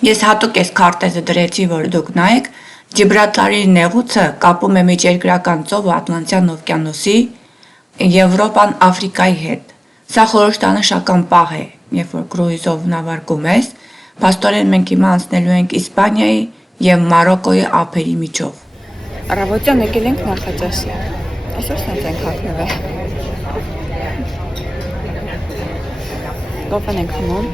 Ես հատուկ այս քարտեզը դրեցի, որ դուք նայեք, Ջիբրալտարի նեղուցը կապում է Միջերկրական ծովը Ատլանտյան օվկիանոսի, Եվրոպան Աֆրիկայի հետ։ Սա խորհրդանշական պահ է, երբ որ կրուիզով նավարկում ես, փաստորեն մենք հիմա անցնելու ենք Իսպանիայի եւ Մարոկոյի ափերի միջով։ Առավոտյան եկել ենք Նախաճաշի։ Այսօր սենց ենք հագնվել։ Կոֆեն ենք խմում։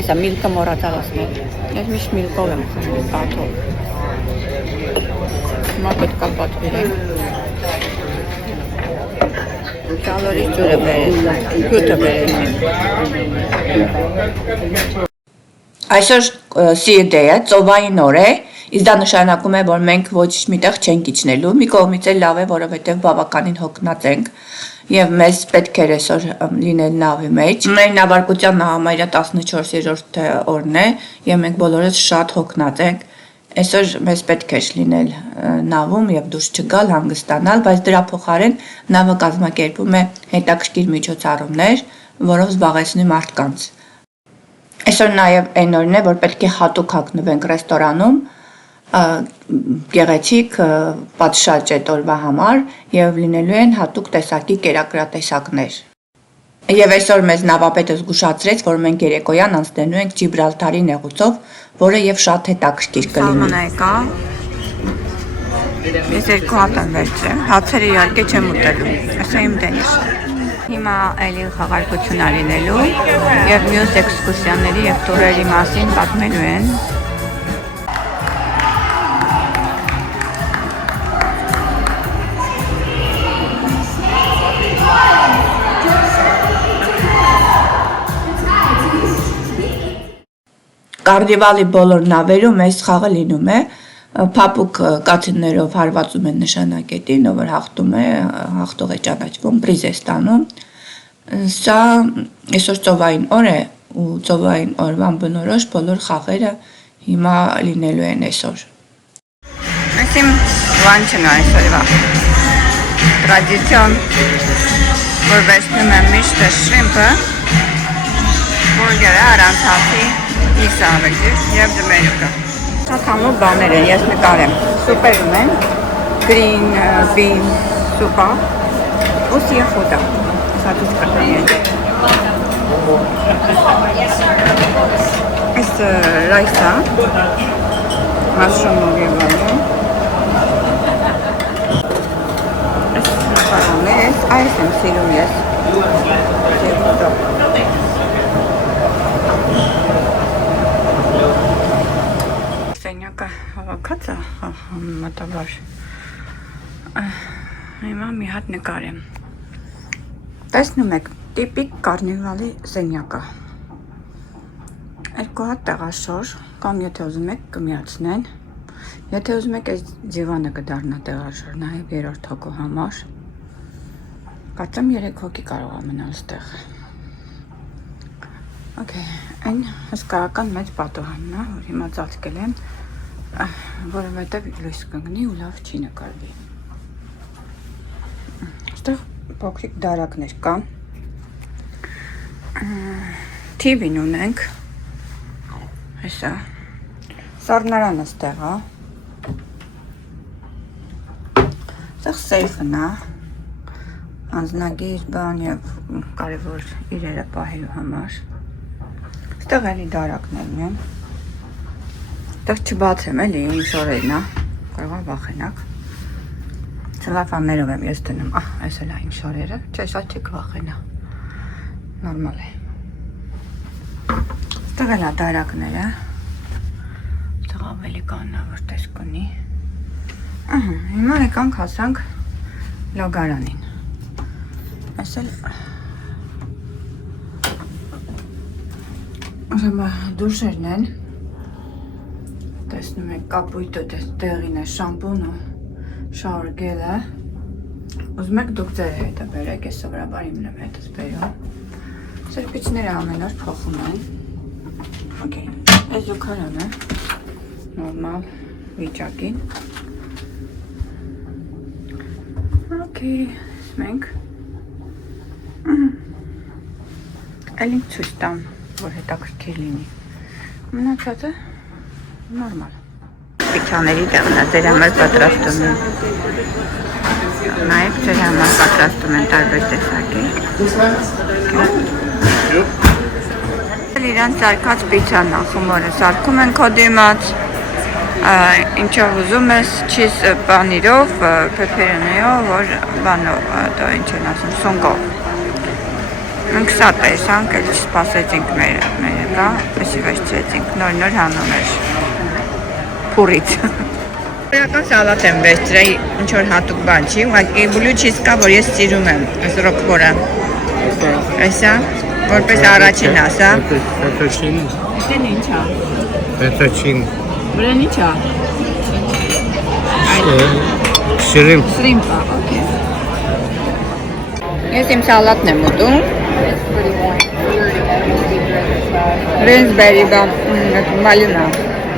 Այսա միլկը մոռացա լցնել։ Ես միշտ միլկով եմ խմում, կաթով։ Հիմա պետք է պատվիրենք։ Շալորի ջուրը բերել, հյութը բերել։ Այսօր Sea Day է, ծովային օր է, իսկ դա նշանակում է, որ մենք ոչ միտեղ չենք իջնելու, մի կողմից էլ լավ է, որովհետև բավականին հոգնած ենք եւ մեզ պետք էր այսօր լինել նավի մեջ։ Մեր նավարկության համարյա 14-րդ օրն է եւ մենք բոլորս շատ հոգնած ենք։ Այսօր մեզ պետք էր լինել նավում եւ դուրս չգալ, հանգստանալ, բայց դրա փոխարեն նավը կազմակերպում է հետաքրքիր միջոցառումներ, որով զբաղեցնի մարդկանց։ Այսօր նաև այն օրն է, որ պետք է հատուկ հագնվենք ռեստորանում, գեղեցիկ պատշաճ այդ օրվա համար եւ լինելու են հատուկ տեսակի կերակրատեսակներ։ Եվ այսօր մեզ նավապետը զգուշացրեց, որ մենք երեկոյան անցնելու ենք Ջիբրալտարի նեղուցով, որը եւ շատ հետաքրքիր կլինի։ Սալմոնայկա։ Ես երկու հատ եմ վերցրել, հացերը իհարկե չեմ ուտելու, ասա իմ դենիշը։ Հիմա էլի խաղարկություն արինելու եւ մյուս էքսկուրսիաների եւ տուրերի մասին պատմելու են։ Կարնիվալի բոլոր նավերում այս խաղը լինում է, փափուկ կաթիլներով հարվածում են նշանակետին, ով հաղթում է, հաղթող է ճանաչվում, պրիզ է ստանում։ Սա այսօր ծովային օր է ու ծովային օրվան բնորոշ բոլոր խաղերը հիմա լինելու են այսօր։ Այս իմ լանչն է այսօրվա։ Տրադիցիոն, որ վերցնում եմ միշտ շրիմպը, բուրգերը, առանց հացի, միսը ավելջիր և ձմերուկը։ Շատ համով բաներ են, ես նկարեմ։ Սուպերում են, green bean սուպա, ու սիախուտա։ Սատուց կրտանի են։ Այս ռայսա, մաշրումով և վալում։ Այս նկարում է, այս եմ սիրում ես։ Սիախուտա։ Սենյակը հավաքած է համեմատաբար, հիմա մի հատ նկարեմ, տեսնում եք տիպիկ կարնիվալի սենյակը, երկու հատ տեղաշոր, կամ եթե ուզում եք կմիացնեն, եթե ուզում եք այս ձիվանը կդառնա տեղաշոր, նաև երրորդ հոգու համար, կարծեմ 3 հոգի կարող է մնալ ստեղ։ Okay, այն հսկայական մեծ պատուհանն է, որ հիմա ծածկել եմ, որովհետև լույս կընկնի ու լավ չի նկարվի։ Այստեղ փոքրիկ դարակներ կան։ TV-ն ունենք։ Հեսա։ Սառնարանը ստեղ է։ Այստեղ սեյֆն է։ Անձնագիր բան եւ կարևոր իրերը պահելու համար։ Այստեղ էլի դարակներն են։ Այստեղ չբացեմ էլի իմ շորերն է, կարող է վախենաք։ Ցելոֆաններով եմ ես դնում, այս էլ է իմ շորերը, չէ, շատ չեք վախենա, նորմալ է։ Այստեղ էլ է դարակները, այստեղ ավելի կանավոր տեսք ունի։ Հիմա եկանք հասանք լոգարանին։ Այս էլ դուշերն են, տեսնում եք կապույտը տեղին է, շամպուն ու շաուր գելը, ուզում եք դուք ձեր հետը բերեք, ես սովորաբար իմն եմ հետս բերում, սրպիչները ամեն օր փոխում են, այս զուգարան է, նորմալ վիճակին, մենք էլին ցույց տամ, որ հետաքրքիր լինի։ Մնացածը նորմալ։ Պիչաների տեղն է, ձեր համար պատրաստում են։ Նաև ձեր համար պատրաստում են տարբեր տեսակի։ Իրանց սարկած պիչան խմորը սարկում են քո դիմաց, ինչով ուզում ես, չիզ պանիրով, պեպերոնիով, որ բանով, ինչ են ասում, սունկով։ Մենք սա տեսանք, էլ չսպասեցինք մերը կա, եսի վեշչեցինք, նոր հանում էր պուրից։ Իրական սալատ եմ վեշտրեի, ինչ-որ հատուկ բան չի, ուղղակի բլու չիզ կա, որ ես սիրում եմ, այս ռոկվորը։ Այսա, որպես առաջին ասա։ Fettuccine. Դեն ինչ ա։ Fettuccine. Վրեն ինչ ա։ Shrimp. Սրիմպա, օքեյ։ Ես իմ սալատն եմ ուտում։ Ռենսբերի բա, մալինա։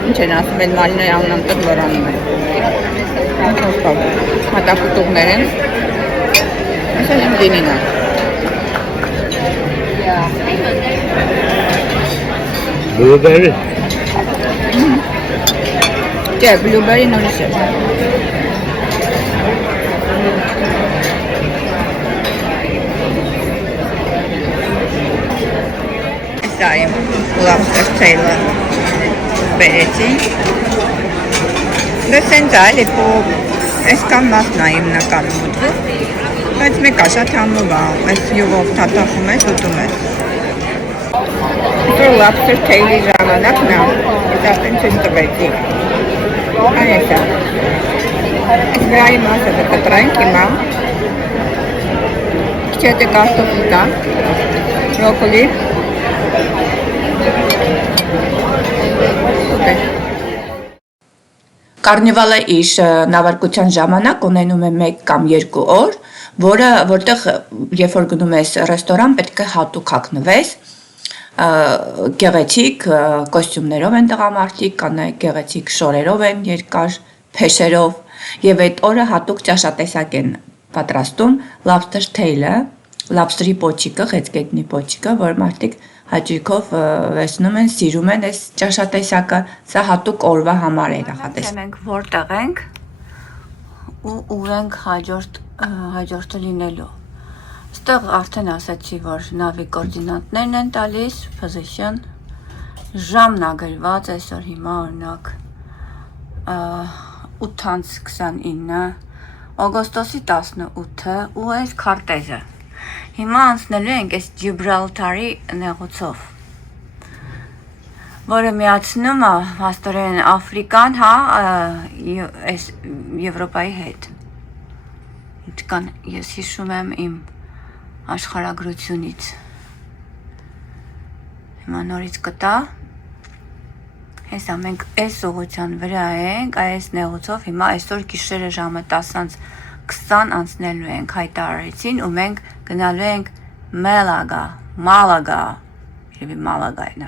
Ինչ են ասում են մալինայի անունամ տդ լորանում են։ Մատակուտուղներ են։ Այսա եմ դինինա։ Blueberry. Չէ, բլուբերի նորից է։ Սա իմ լոբստեր թեյլը բերեցի։ Դա սենց այլ է, այս կամ մասն է հիմնականում ուտվում, բայց մեկ աշատ համով է, այս յուղով թաթախում ես, ուտում ես։ Ito lobster թեյլի ժամանակն է, դա տենց են տվեցի։ Անեսա։ Այս գրայի մասը կտրենք հիմա։ Քիչ կարտոֆիլ կա, բրոկոլի։ Կարնիվալը իր նավարկության ժամանակ ունենում է 1 կամ 2 օր, որտեղ երբ որ գնում ես ռեստորան, պետք է հատուկ հագնվես, գեղեցիկ կոստյումներով են տղամարդիկ, կան գեղեցիկ շորերով են, երկար փեշերով, եւ այդ օրը հատուկ ճաշատեսակ են պատրաստում lobster tail-ը, lobster-ի պոչիկը, խեցգետնի պոչիկը, որ մարդիկ հաճույքով վերցնում են, սիրում են այս ճաշատեսակը, սա հատուկ օրվա համար է նախատեսվում։ Մենք որտեղ ենք ու ուր ենք հաջորդը լինելու։ Այստեղ արդեն ասացի, որ նավի կոորդինատներն են տալիս, position, ժամն ագրված այսօր հիմա օրինակ 8:29, օգոստոսի 18-ը ու այս քարտեզը։ Հիմա անցնելու ենք այս Ջիբրալթարի նեղուցով, որը միացնում է հաստորեն Աֆրիկան, հա, այս Եվրոպայի հետ։ Ինչքան ես հիշում եմ իմ աշխարհագրությունից։ Հիմա նորից կտա։ Հեսա մենք այս ուղղության վրա ենք, այս նեղուցով հիմա այսօր գիշերը ժամը 10:20 անցնելու ենք հայտարարեցին ու մենք գնալու ենք Մալագա, երևի Մալագա են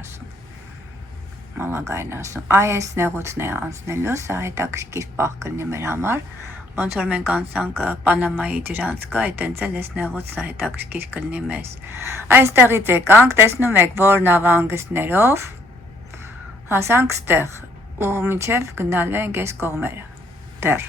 ասում, այս նեղուցն է անցնելու, սա հետաքրքիր պահ կլինի մեր համար, ոնց որ մենք անցանք Պանամայի ջրանցքը, այդ տենց էլ այս նեղուցը հետաքրքիր կլինի մեզ։ Այստեղից եկանք, տեսնում եք, որ նավահանգստներով հասանք ստեղ ու մինչև գնալու ենք այս կողմերը, դեռ։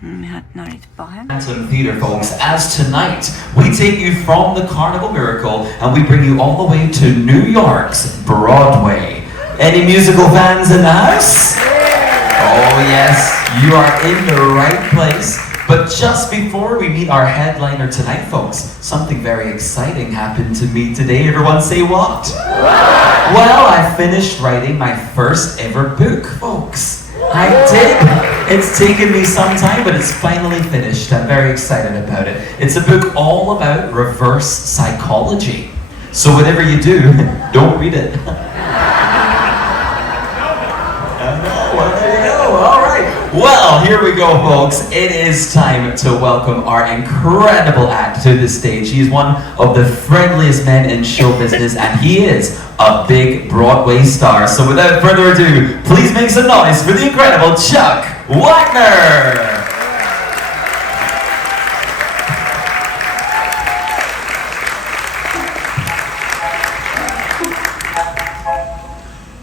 Theater, folks, as tonight we take you from the Carnival Miracle and we bring you all the way to New York's Broadway. Any musical fans in the house? Oh yes, you are in the right place. But just before we meet our headliner tonight, folks, something very exciting happened to me today. Everyone say what? Well, I finished writing my first ever book, folks. I did. It's taken me some time, but it's finally finished. I'm very excited about it. It's a book all about reverse psychology. So whatever you do, don't read it. Well, there you go. All right. Well, here we go, folks. It is time to welcome our incredible act to the stage. He is one of the friendliest men in show business, and he is a big Broadway star. So without further ado, please make some noise for the incredible Chuck Wagner.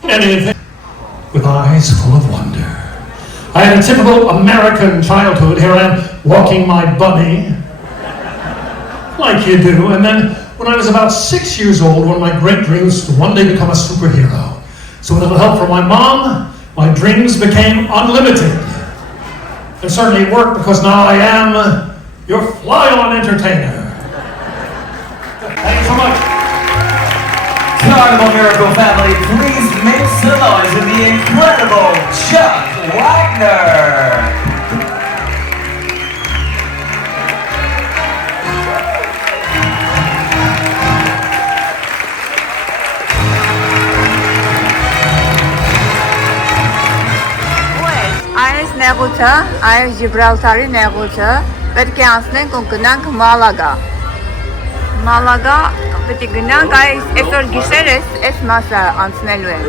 anything with eyes full of wonder. I had a typical American childhood. Here I am walking my bunny, like you do. And then when I was about 6 years old, one of my great dreams was to one day become a superhero. So with a little help from my mom, my dreams became unlimited. And certainly it worked because now I am your fly-on entertainer. Thank you so much. Carnival Miracle family, please make some noise for the incredible Chuck Wagner. Այս նեղուցը, այս Ջիբրալթարի նեղուցը պետք է անցնենք ու գնանք Մալագա։ Մալագա պետք է գնանք, այսօր գիշեր այս մասը անցնելու են։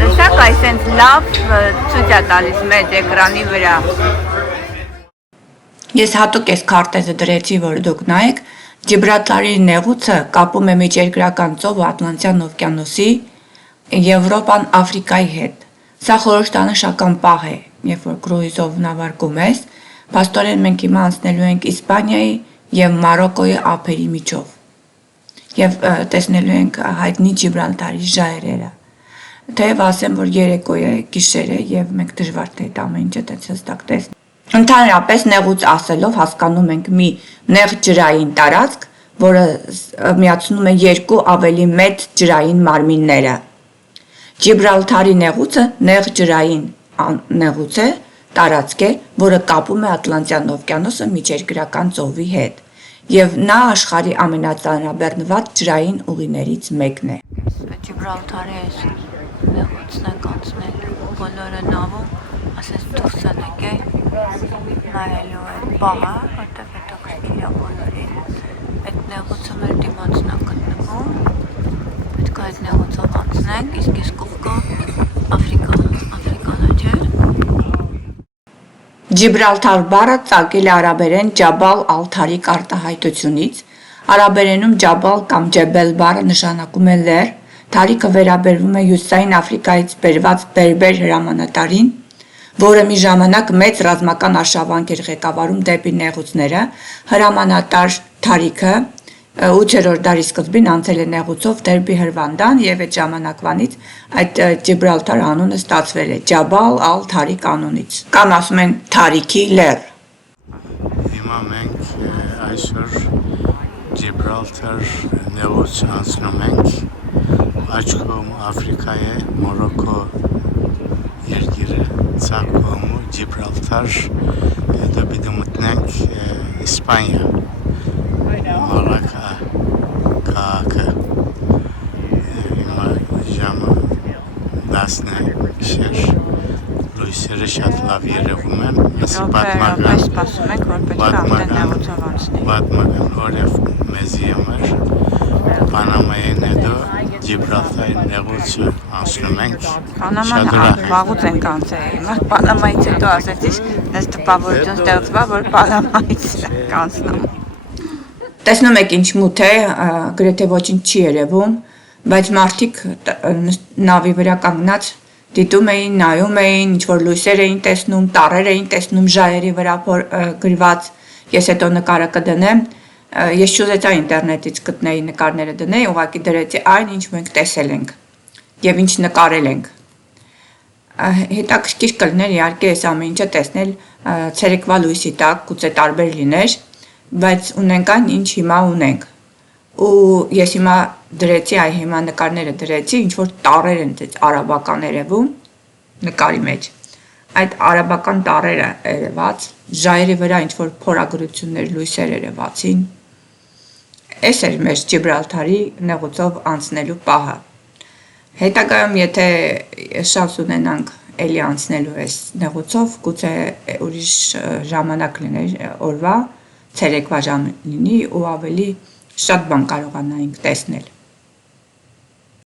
Տեսակ այսենց լավ ցույց է տալիս մեծ էկրանի վրա։ Ես հատուկ այս քարտեզը դրեցի, որ դուք նայեք, Ջիբրալթարի նեղուցը կապում է միջերկրական ծովը Ատլանտյան օվկիանոսի Եվրոպան Աֆրիկայի հետ։ Սա խորհրդանշական պահ է, երբ որ կրուիզով նավարկում ես, փաստորեն մենք հիմա անցնելու ենք Իսպանիայի եւ Մարոկոյի ափերի միջով։ Եվ տեսնելու ենք հայտնի Ջիբրալթարի ժայռերը։ Թեև ասեմ, որ երեկո է, գիշեր է եւ մենք դժվար թե այդ ամեն ինչը տենց հստակ տեսնենք։ Ընդհանրապես նեղուց ասելով հասկանում ենք մի նեղ ջրային տարածք, որը միացնում է երկու ավելի մեծ ջրային մարմինները։ Ջիբրալթարի նեղուցը նեղ ջրային նեղուց է, տարածք է, որը կապում է Ատլանտյան օվկիանոսը միջերկրական ծովի հետ, եւ նա աշխարհի ամենածանրաբեռնված ջրային ուղիներից մեկն է։ Ջիբրալթարի այս նեղուցն է կանցնել բոլորը նավում, ասես դուրս են եկել, նայելու այդ պահը, որտեղ հետաքրքիր է բոլորին, այդ նեղուցը մեր դիմացն է գտնվում, պետք է այդ նեղուցով անցնենք, իսկ կողքը Աֆրիկան է, չէ՞։ Ջիբրալթար բառը ծագել է արաբերեն Ջաբալ ալ-Թարիկ արտահայտությունից, արաբերենում Ջաբալ կամ Ջեբել բառը նշանակում է լեռ, Թարիկը վերաբերվում է Հյուսիսային Աֆրիկայից բերված բերբեր հրամանատարին, որը մի ժամանակ մեծ ռազմական արշավանք էր ղեկավարում դեպի նեղուցները, հրամանատար Թարիկը 8-րդ դարի սկզբին անցել է նեղուցով դերբի հրվանդան եւ այդ ժամանակվանից այդ Ջիբրալթար անունը ստացվել է Ջաբալ ալ-Թարիկ անունից, կամ ասում են Թարիկի լեռ։ Հիմա մենք այսօր Ջիբրալթար նեղուց անցնում ենք, աչքում Աֆրիկա է, Մորոկո երկիրը, ցակում Ջիբրալթար, հետո պիտի մտնենք Իսպանիա, Մալագա քաղաքը, հիմա ժամը 10 է գիշեր, լույսերը շատ լավ երևում են, ես պատմական օրև մեզի համար, Պանամային հետո Ջիբրալթարի նեղուցը անցնում ենք, Պանաման վաղուց ենք անցել, հիմա Պանամայից հետո ասեցիս, ես տպավորություն ստեղծվա, որ Պանամայից ենք անցնում։ Տեսնում եք ինչ մութ է, գրեթե ոչինչ չի երևում, բայց մարդիկ նավի վրա կանգնած դիտում էին, նայում էին, ինչ որ լույսեր էին տեսնում, տառեր էին տեսնում ժայռի վրա գրված, ես հետո նկարը կդնեմ, ես չուզեցա ինտերնետից գտնեի նկարները դնեի, ուղղակի դրեցի այն, ինչ մենք տեսել ենք եւ ինչ նկարել ենք։ Հետաքրքիր կլներ իհարկե այս ամեն ինչը տեսնել ցերեկվա լույսի տակ, գուցե տարբեր լիներ, բայց ունենք այն, ինչ հիմա ունենք։ Ու ես հիմա դրեցի, հիմա նկարները դրեցի, ինչ որ տառեր են արաբական երևում նկարի մեջ։ Այդ արաբական տառերը երևաց, ժայռի վրա ինչ որ փորագրություններ, լույսեր երևացին։ Այս էր մեր Ջիբրալթարի նեղուցով անցնելու պահը։ Հետագայում եթե շանս ունենանք էլի անցնելու այս նեղուցով, գուցե ուրիշ ժամանակ լիներ օրվա, ցերեկվա ժամ լինի ու ավելի շատ բան կարողանայինք տեսնել։